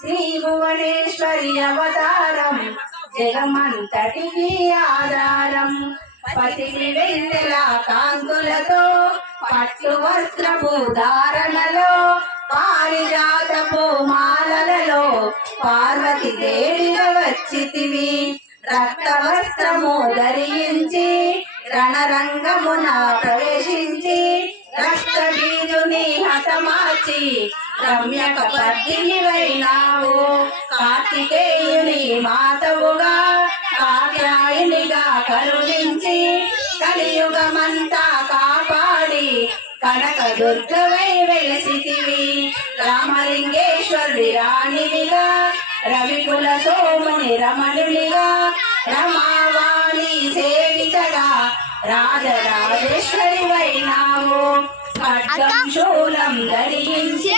శ్రీ భువనేశ్వరి అవతారం జగమంతటికి ఆధారం పసిడి వెన్నెల కాంతులతో పట్టు వస్త్రపు ధారణలో పారిజాతపు మాలలలో పార్వతి దేవిగా వచ్చితివి రక్త వస్త్రము ధరించి రణరంగమున ప్రవేశించి రక్త బీజుని హతమార్చి రమ్యక పద్మినివైనావు కార్తికేయుని మాతవుగా కాత్యాయనిగా కరుణించి కలియుగమంతా కాపాడి కనక దుర్గవై వెలసితివి రామలింగేశ్వరి రాణివిగా రవికుల సోముని రమణునిగా రమావాణి సేవితగా రాజరాజేశ్వరి వైనావు ఖడ్గం శూలం ధరించి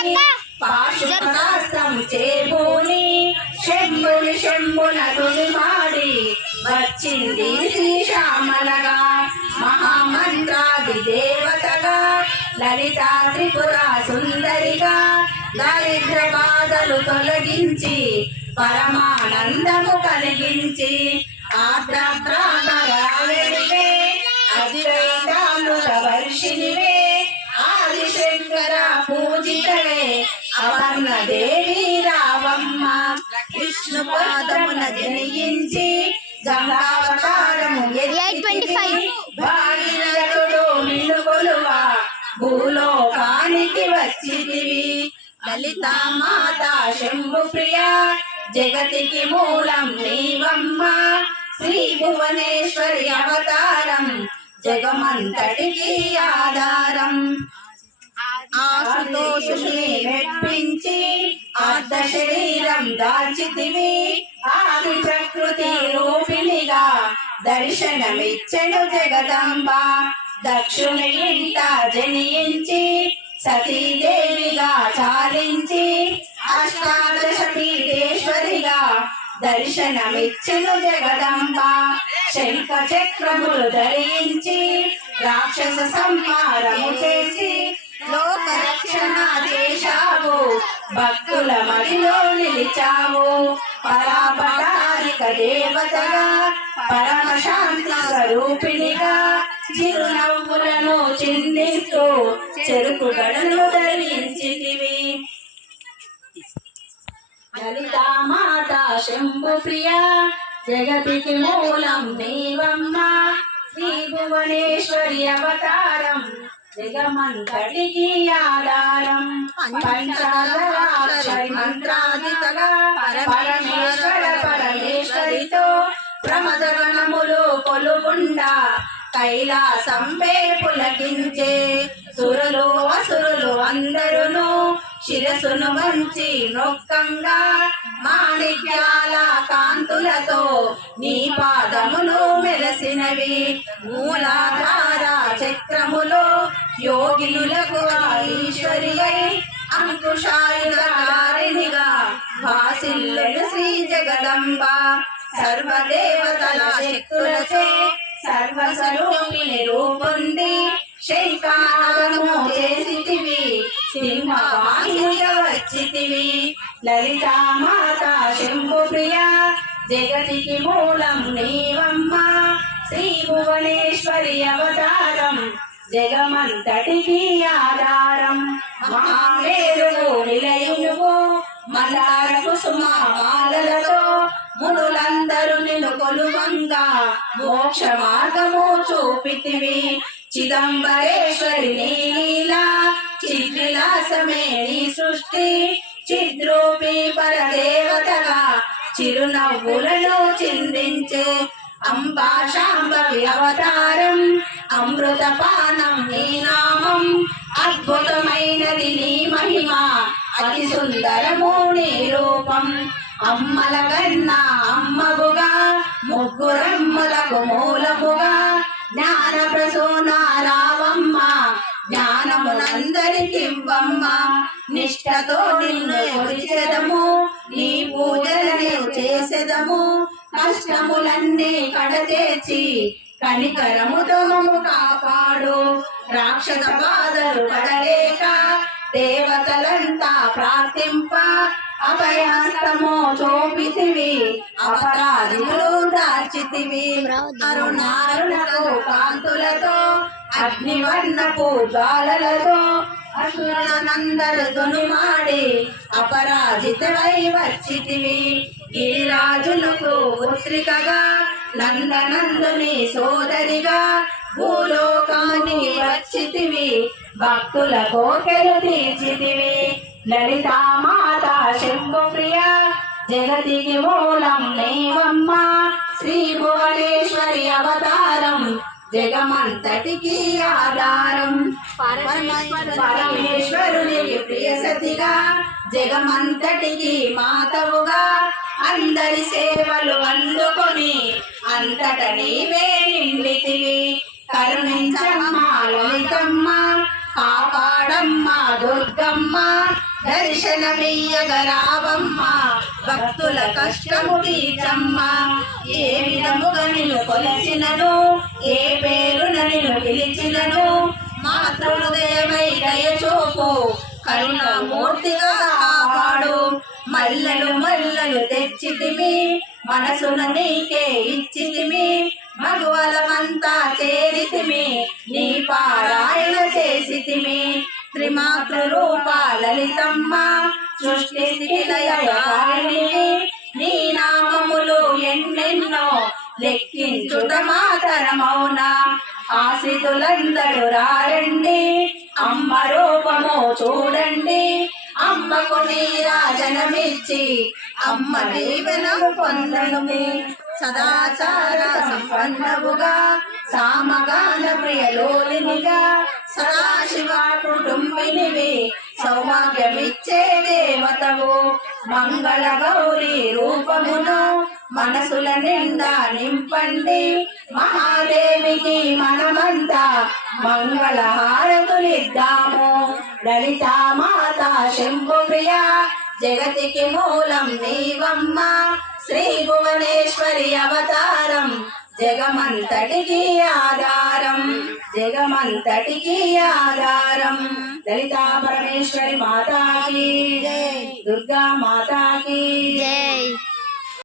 పాశుపతాస్త్రం చేబూని శంభున తులిమాడి వచ్చింది శ్రీశ్యామలగా మహామంత్రాది దేవతగా లలితా త్రిపుర సుందరిగా దరిద్ర బాధలు తొలగించి పరమానందము కలిగించి ఆద్రావేడివే అద్వైతామృత వర్షినివే ఆదిశంకర పూజితవే అపర్ణ దేవి రావమ్మ విష్ణు పాదమున జనించి గంగావతారము భాగీరథుడు నిన్ను కొలువా భూలోకానికి వచ్చితివి లలితా మాత శంభు ప్రియ జగతికి మూలం నీవమ్మ శ్రీ భువనేశ్వరి అవతారం జగమంతటికి ఆధారం ఆశుతోషుని మెప్పించి ఆర్ధ శరీరం దాల్చితివి ఆది ప్రకృతి రూపిణిగా దర్శనమిచ్చెను జగదంబ దక్షుని ఇంట జనించి సతీదేవిగా చాలించి అష్టాదశ పీఠేశ్వరిగా దర్శనమిచ్చెను జగదంబ శంఖ చక్రములు ధరించి రాక్షస సంహారము చేసి లోక రక్షణ చేశావు భక్తుల మదిలో నిలిచావు పరాపటారిక దేవతగా పరమశాంతి స్వరూపిణిగా చిరునవ్వులను చిందిస్తూ చెరుకు గడను ధరించితివి లలితా మాత శంభు ప్రియ జగతికి మూలం నీవమ్మ శ్రీ భువనేశ్వరి అవతారం జగమంతటికి ఆధారం పంచాక్షరి మంత్రాధితగా పరమేశ్వరితో ప్రమద గణములు కొలుగుండా కైలాసంపే పులకించే సురులు అసురులు అందరును శిరసును వంచి నొక్కంగా మాణిక్యాల కాంతులతో నీ పాదములు మెలసినవి మూలాధార చక్రములో యోగినులకు ఈశ్వరియై అంకుశాయుధారిణిగా భాసిల్లెడు శ్రీ జగదంబ సర్వదేవతల శక్తులచే సర్వస్వరూపిణి రూపొంది శంఖానాదము చేసితివి సింహవాహినిగా వచ్చితివి లలితా మాత శంభు ప్రియ జగతికి మూలం నీవమ్మ శ్రీ భువనేశ్వరి అవతారం జగమంతటికి ఆధారం మహామేరువు నిలయునువు మందార కుసుమ మాలలతో మునులందరూ నిన్ను కొలువంగా మోక్ష మార్గము చూపితివి చిదంబరేశ్వరి నీలా చిద్విలాసమే నీ సృష్టి చిద్రూపి పరదేవతగా చిరునవ్వులను చిందించే అంబా శాంభవి అవతారం అమృతపానం నీ నామం అద్భుతమైనది నీ మహిమ అతి సుందరము నీ రూపం అమ్మల కన్నా అమ్మవుగా ముగ్గురమ్మలకు మూలముగా జ్ఞాన ప్రసూన రావమ్మ జ్ఞానమునందరికివ్వమ్మ నిష్ఠతో నిన్ను కొలిచెదము నీ పూజలను చేసెదము కష్టములన్నీ కడతేర్చి కనికరముతో మమ్ము కాపాడు రాక్షస బాధలు పడలేక దేవతలంతా ప్రార్థింప అభయహస్త రూపమో చూపితివి అపరాధులు దాచితివి అరుణారుణకు కాంతులతో అగ్నివర్ణపు జ్వాలలతో అసురనందరు దునుమాడి అపరాజితమై వచ్చితివి గిరిరాజులకు పుత్రికగా నందనందుని సోదరిగా భూలోకానికి వచ్చితివి భక్తుల కోకెలు తీర్చితివి లలితామాత శంభుప్రియ జగతికి మూలం నీవమ్మ శ్రీ భువనేశ్వరి అవతారం జగమంతటికి ఆధారం పరమేశ్వరునికి ప్రియ సతిగా జగమంతటికి మాతవుగా అందరి సేవలు అందుకొని అంతట నీవే నిండితివి కరుణించమ్మ లలితమ్మ కాపాడమ్మ దుర్గమ్మ దర్శనమియ్యగరావమ్మ భక్తుల కష్టము తీర్చమ్మ ఏ విధముగా నిన్ను కొలిచినను ఏ పేరున నిన్ను పిలిచినను మాతృహృదయమై దయచూపు కరుణామూర్తిగా కాపాడు మల్లలు మల్లలు తెచ్చితిమి మనసును నీకే ఇచ్చితిమి మగువలమంతా చేరితిమి నీ పారాయణ చేసితిమి త్రిమాతృ రూప లలితమ్మ సృష్టి స్థితిలయకారిణివి నీ నామములు ఎన్నెన్నో లెక్కించుట మాతరమౌనా ఆశ్రితులందరూ రారండి అమ్మ రూపము చూడండి అమ్మకు నీరాజనమిచ్చి అమ్మ దీవెనము పొందనుమి సదాచార సంపన్నవుగా సామగాన ప్రియలోలినిగా సదాశివ కుటుంబినివి సౌభాగ్యమిచ్చే దేవతవు మంగళ గౌరీ రూపమును మనసుల నిండా నింపండి మహాదేవికి మనమంతా మంగళ హారతులిద్దాము లలితామాత శంభుప్రియ జగతికి మూలం నీవమ్మ శ్రీ భువనేశ్వరి అవతారం జగమంతటికి ఆధారం జగమంతటికి ఆధారం లలితా పరమేశ్వరి మాతాకి దుర్గా మాతాకి